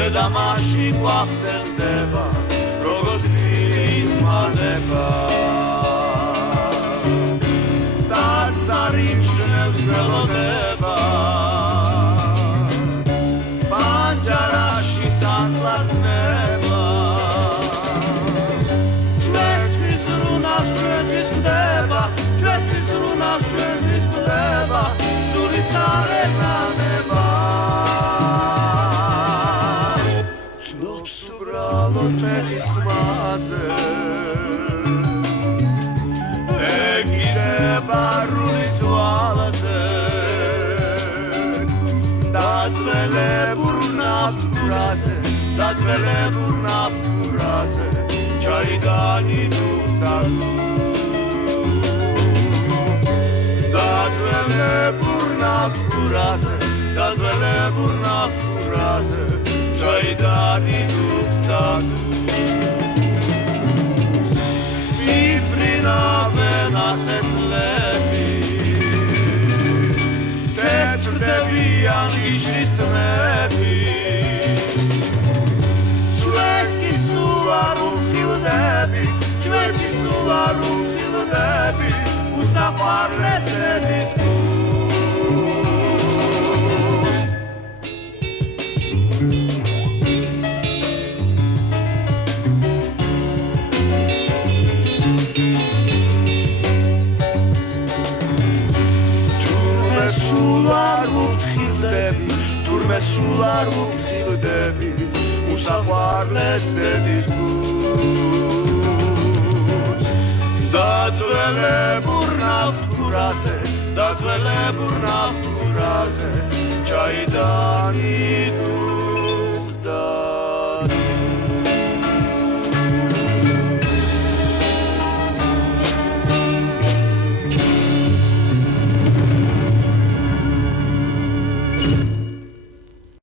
დედამაში გვახსენდება როგორც თბილის მადება დაცარიმჩნევს გველოდება პანჯარაში სანთლადნება ჩვენთვის რუნავს ჩვენთვის გვდება ჩვენთვის რუნავს ჩვენთვის გვდება სულიც არ ეყრანება ცნობს უბრალო ტეხის ხმაზე ეგირება რული თვალზე დაძველებურ ნაფტურაზე დაძველებურ ნაფტურაზე ჩაიდანი დუქთაგუ დაძველებურ ნაფტურაზე დაძველებურ ნაფტურაზე ჩაიდანი დუქთაგუ მიფრინავენ ასეთლები თეთრდებიან გიშრის თმები ჩვენ კი სულ არ ვხილდები ჩვენ კი სულ არ ვხილდები უსაყვარლეს დედის გულს თურმე სულ არ ვხილდები უსაყვარლეს დედის გულს დაძველებურ ნაფტურაზე დაძველებურ ნაფტურაზე ჩაიდანი დუქთაგუ